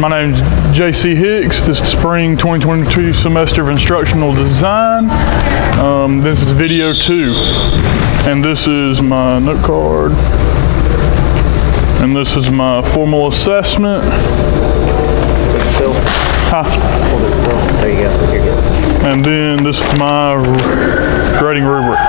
My name is J.C. Hicks. This is the spring 2022 semester of instructional design. This is video 2. And this is my note card. And this is my formal assessment. Huh? There you go. You're good. And then this is my grading rubric.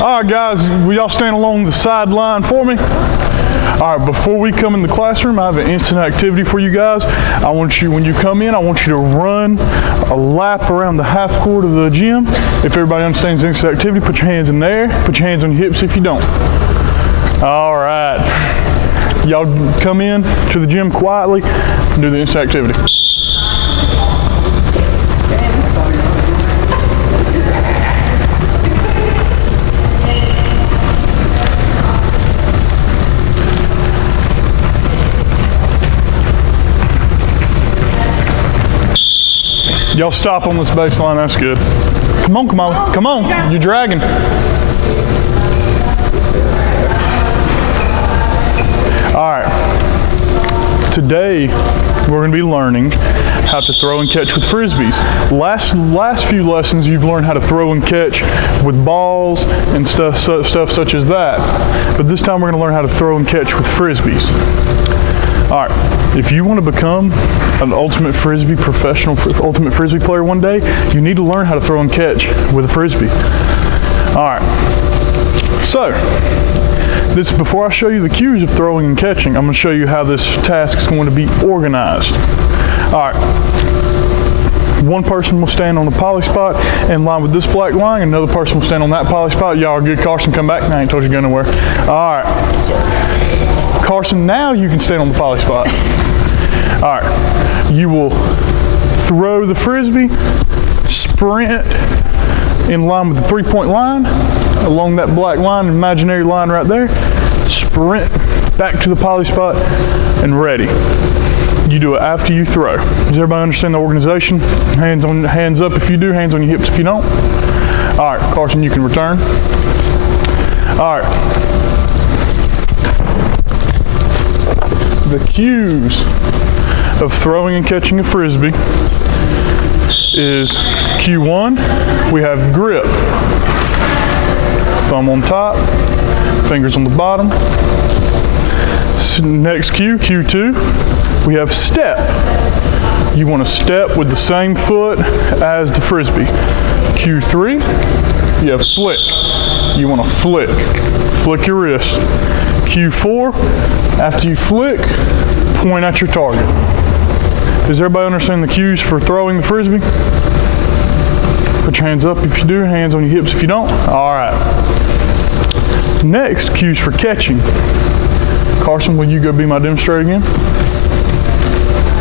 All right, guys, will y'all stand along the sideline for me? All right, before we come in the classroom, I have an instant activity for you guys. I want you, when you come in, I want you to run a lap around the half court of the gym. If everybody understands the instant activity, put your hands in there. Put your hands on your hips if you don't. All right. Y'all come in to the gym quietly and do the instant activity. Y'all stop on this baseline, that's good. Come on, Kamali, come on, you're dragging. All right, today we're gonna be learning how to throw and catch with Frisbees. Last few lessons you've learned how to throw and catch with balls and stuff such as that. But this time we're gonna learn how to throw and catch with Frisbees. All right, if you want to become an ultimate Frisbee professional, ultimate Frisbee player one day, you need to learn how to throw and catch with a Frisbee. All right, so before I show you the cues of throwing and catching, I'm going to show you how this task is going to be organized. All right, one person will stand on the poly spot in line with this black line, another person will stand on that poly spot. Y'all are good. Carson, come back. I ain't told you to go nowhere. All right. Sorry. Carson, now you can stand on the poly spot. All right, you will throw the Frisbee, sprint in line with the 3-point line, along that black line, imaginary line right there, sprint back to the poly spot and ready. You do it after you throw. Does everybody understand the organization? Hands up if you do, hands on your hips if you don't. All right, Carson, you can return. All right. The cues of throwing and catching a Frisbee is cue 1, we have grip. Thumb on top, fingers on the bottom. Next cue, cue 2, we have step. You want to step with the same foot as the Frisbee. Cue 3, you have flick. You want to flick your wrist. Cue 4, after you flick, point at your target. Does everybody understand the cues for throwing the Frisbee? Put your hands up if you do, hands on your hips if you don't. All right. Next, cues for catching. Carson, will you go be my demonstrator again?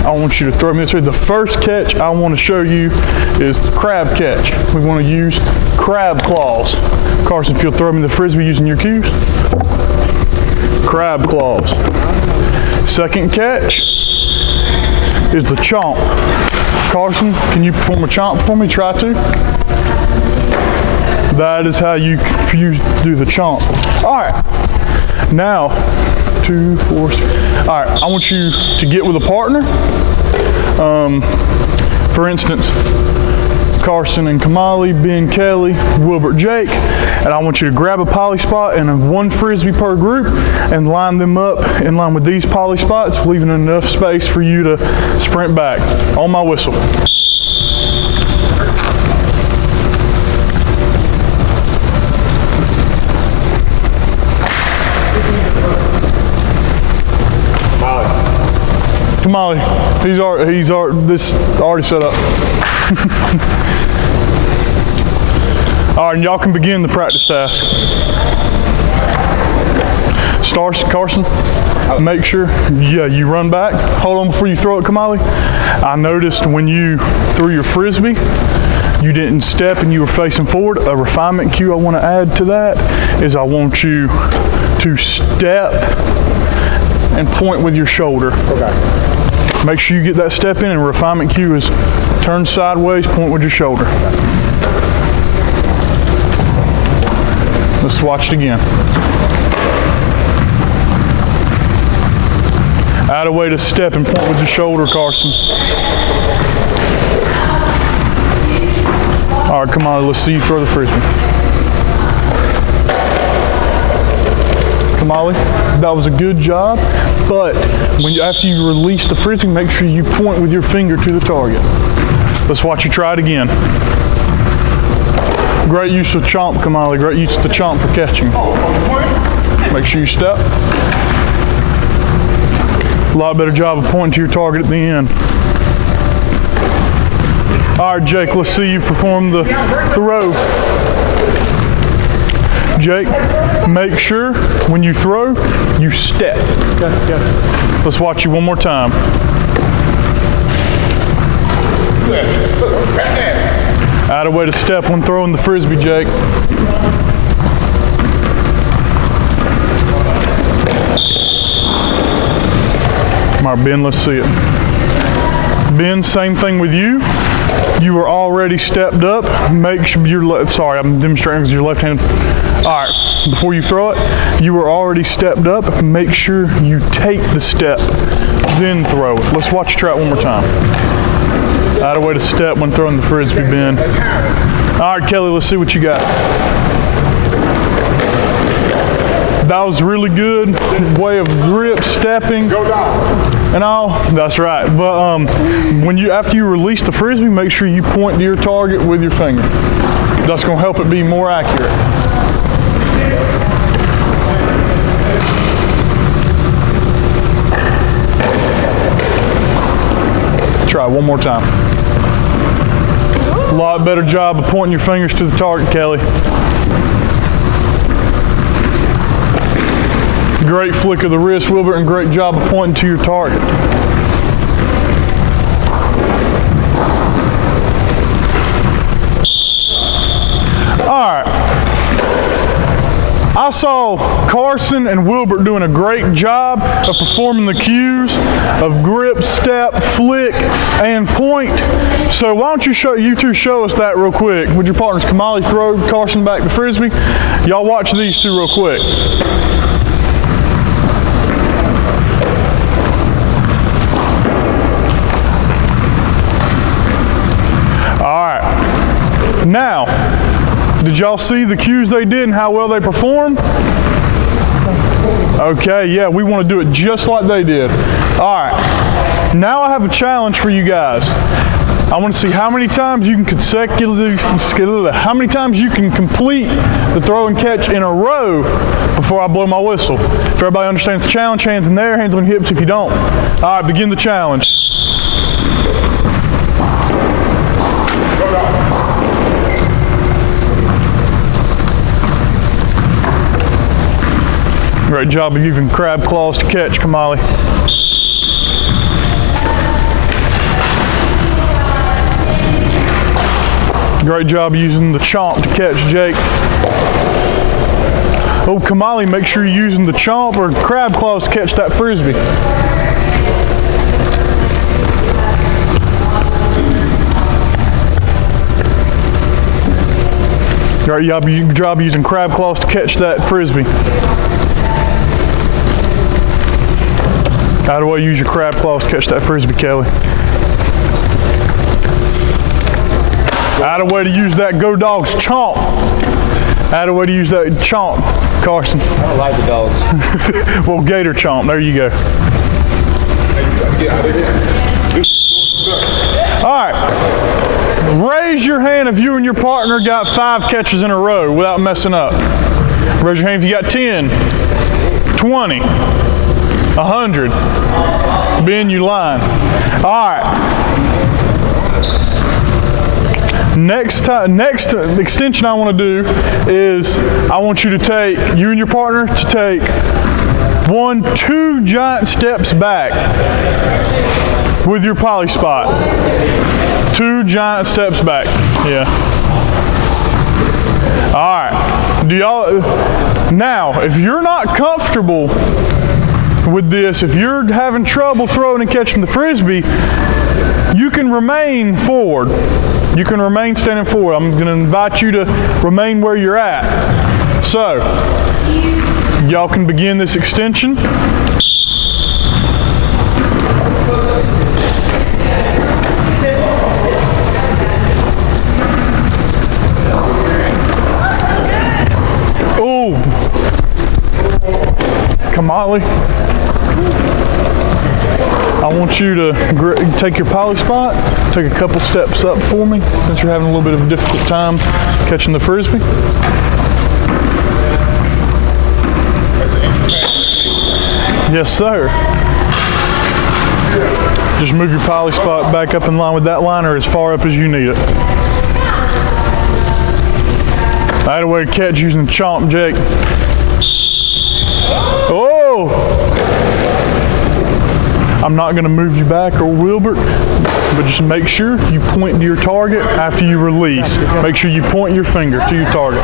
I want you to throw me this way. The first catch I want to show you is crab catch. We want to use crab claws. Carson, if you'll throw me the Frisbee using your cues. Crab claws. Second catch is the chomp. Carson, can you perform a chomp for me? Try to. That is how you do the chomp. All right. Now, 2, 4. All right. I want you to get with a partner. For instance, Carson and Kamali, Ben Kelly, Wilbert Jake, and I want you to grab a poly spot and one Frisbee per group and line them up in line with these poly spots, leaving enough space for you to sprint back. On my whistle. Kamali, he's already set up. All right, and y'all can begin the practice task. Carson, make sure, you run back. Hold on before you throw it, Kamali. I noticed when you threw your Frisbee, you didn't step and you were facing forward. A refinement cue I want to add to that is I want you to step and point with your shoulder. Okay. Make sure you get that step in, and refinement cue is turn sideways, point with your shoulder. Let's watch it again. Add a way to step and point with your shoulder, Carson. All right, come on, let's see you throw the Frisbee. Kamali, that was a good job, but after you release the Frisbee, make sure you point with your finger to the target. Let's watch you try it again. Great use of chomp, Kamali. Great use of the chomp for catching. Make sure you step. A lot better job of pointing to your target at the end. All right, Jake, let's see you perform the throw. Jake, make sure when you throw, you step. Let's watch you one more time. Add a way to step when throwing the Frisbee, Jake. All right, Ben, let's see it. Ben, same thing with you. You are already stepped up. Make sure you're, sorry, I'm demonstrating because you're left-handed. All right, before you throw it, you are already stepped up. Make sure you take the step, then throw it. Let's watch you try it one more time. Add a way to step when throwing the Frisbee, Ben. All right, Kelly, let's see what you got. That was really good way of grip, stepping, and all. That's right. But after you release the Frisbee, make sure you point to your target with your finger. That's going to help it be more accurate. Try it one more time. A lot better job of pointing your fingers to the target, Kelly. Great flick of the wrist, Wilbert, and great job of pointing to your target. All right. I saw Carson and Wilbert doing a great job of performing the cues of grip, step, flick, and point. So why don't you two show us that real quick. Would your partners Kamali throw Carson back the Frisbee? Y'all watch these two real quick. Now, did y'all see the cues they did and how well they performed? Okay, yeah, we want to do it just like they did. All right, now I have a challenge for you guys. I want to see how many times you can how many times you can complete the throw and catch in a row before I blow my whistle. If everybody understands the challenge, hands in there, hands on hips if you don't. All right, begin the challenge. Great job of using crab claws to catch, Kamali. Great job using the chomp to catch, Jake. Oh, Kamali, make sure you're using the chomp or crab claws to catch that Frisbee. Great job using crab claws to catch that Frisbee. How do I use your crab claws to catch that Frisbee, Kelly? How do way to use that Go Dogs chomp? How do way to use that chomp, Carson? I don't like the dogs. Well, gator chomp. There you go. All right. Raise your hand if you and your partner got 5 catches in a row without messing up. Raise your hand if you got 10, 20, 100. Ben, you lying. All right. Next extension I want to do is I want you and your partner to take 2 giant steps back with your poly spot. 2 giant steps back. Yeah. All right. Now, if you're not comfortable with this, if you're having trouble throwing and catching the Frisbee, you can remain forward. You can remain standing forward. I'm going to invite you to remain where you're at. So, y'all can begin this extension. Ooh. Kamali, I want you to take your poly spot, take a couple steps up for me, since you're having a little bit of a difficult time catching the Frisbee. Yes, sir. Just move your poly spot back up in line with that line or as far up as you need it. That way to catch using the chomp, Jake. Oh! I'm not going to move you back or Wilbert, but just make sure you point to your target after you release. Make sure you point your finger to your target.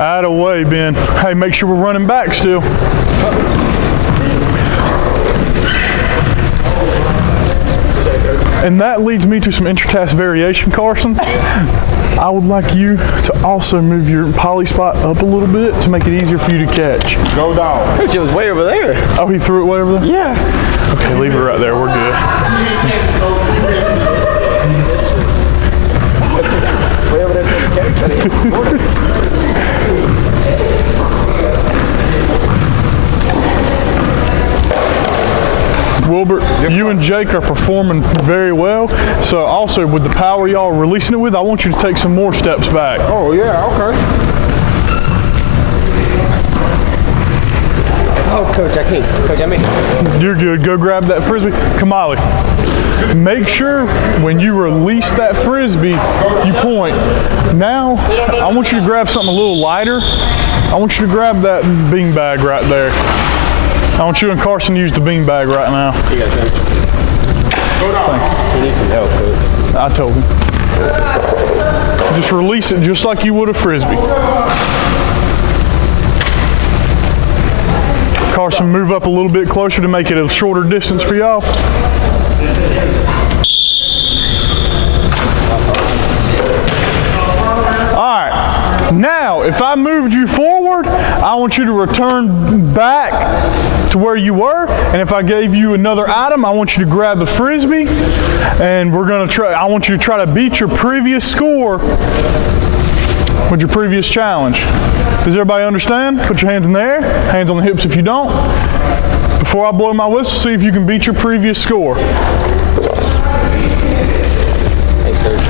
Out of the way, Ben. Hey, make sure we're running back still. And that leads me to some intertask variation, Carson. I would like you to also move your poly spot up a little bit to make it easier for you to catch. Go down. Coach, it was way over there. Oh, he threw it way over there? Yeah. Okay, leave it right there. We're good. Way over there. Wilbert, you and Jake are performing very well. So also with the power y'all are releasing it with, I want you to take some more steps back. Oh, yeah, okay. Oh, Coach, I can't. Coach, I mean. You're good. Go grab that Frisbee. Kamali, make sure when you release that Frisbee, you point. Now, I want you to grab something a little lighter. I want you to grab that bean bag right there. I want you and Carson to use the bean bag right now. You got time. Thanks. You need some help, Coach. I told him. Just release it just like you would a Frisbee. Carson, move up a little bit closer to make it a shorter distance for y'all. All right. Now, if I moved you forward, I want you to return back to where you were. And if I gave you another item, I want you to grab the Frisbee. And we're going to try, I want you to try to beat your previous score with your previous challenge. Does everybody understand? Put your hands in the air, hands on the hips if you don't. Before I blow my whistle, see if you can beat your previous score. Thanks, Coach.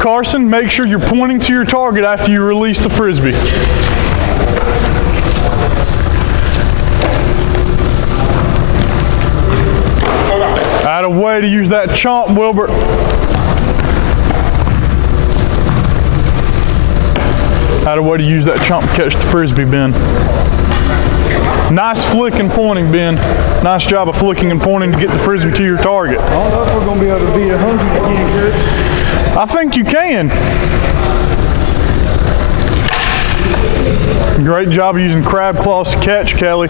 Carson, make sure you're pointing to your target after you release the Frisbee. Out of way to use that chomp, Wilbert. Out of way to use that chomp to catch the Frisbee, Ben. Nice flick and pointing, Ben. Nice job of flicking and pointing to get the Frisbee to your target. I don't know if we're going to be able to beat 100 again, Coach. I think you can. Great job of using crab claws to catch, Kelly.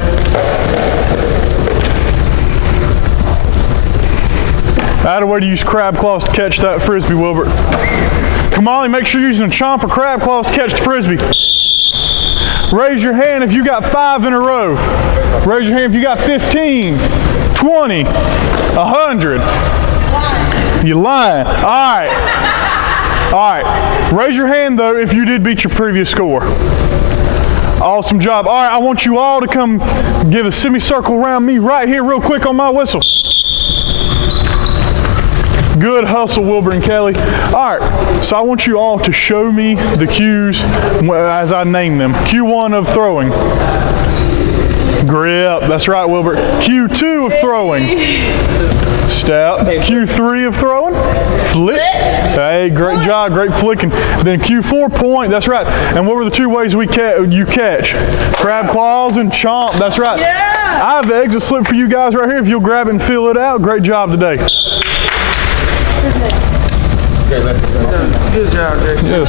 Out of way to use crab claws to catch that Frisbee, Wilbert. Kamali, make sure you're using a chomp or crab claws to catch the Frisbee. Raise your hand if you got 5 in a row. Raise your hand if you got 15, 20, 100. You lying. All right. All right. Raise your hand, though, if you did beat your previous score. Awesome job. All right, I want you all to come give a semicircle around me right here real quick on my whistle. Good hustle, Wilbur and Kelly. All right, so I want you all to show me the cues as I name them. Q1 of throwing. Grip, that's right, Wilbur. Q2 of throwing. Step. Q3 of throwing. Flick. Hey, great job, great flicking. Then Q4 point, that's right. And what were the 2 ways you catch? Crab claws and chomp, that's right. Yeah! I have the exit slip for you guys right here. If you'll grab it and fill it out, great job today. Good job, Jason. Yes.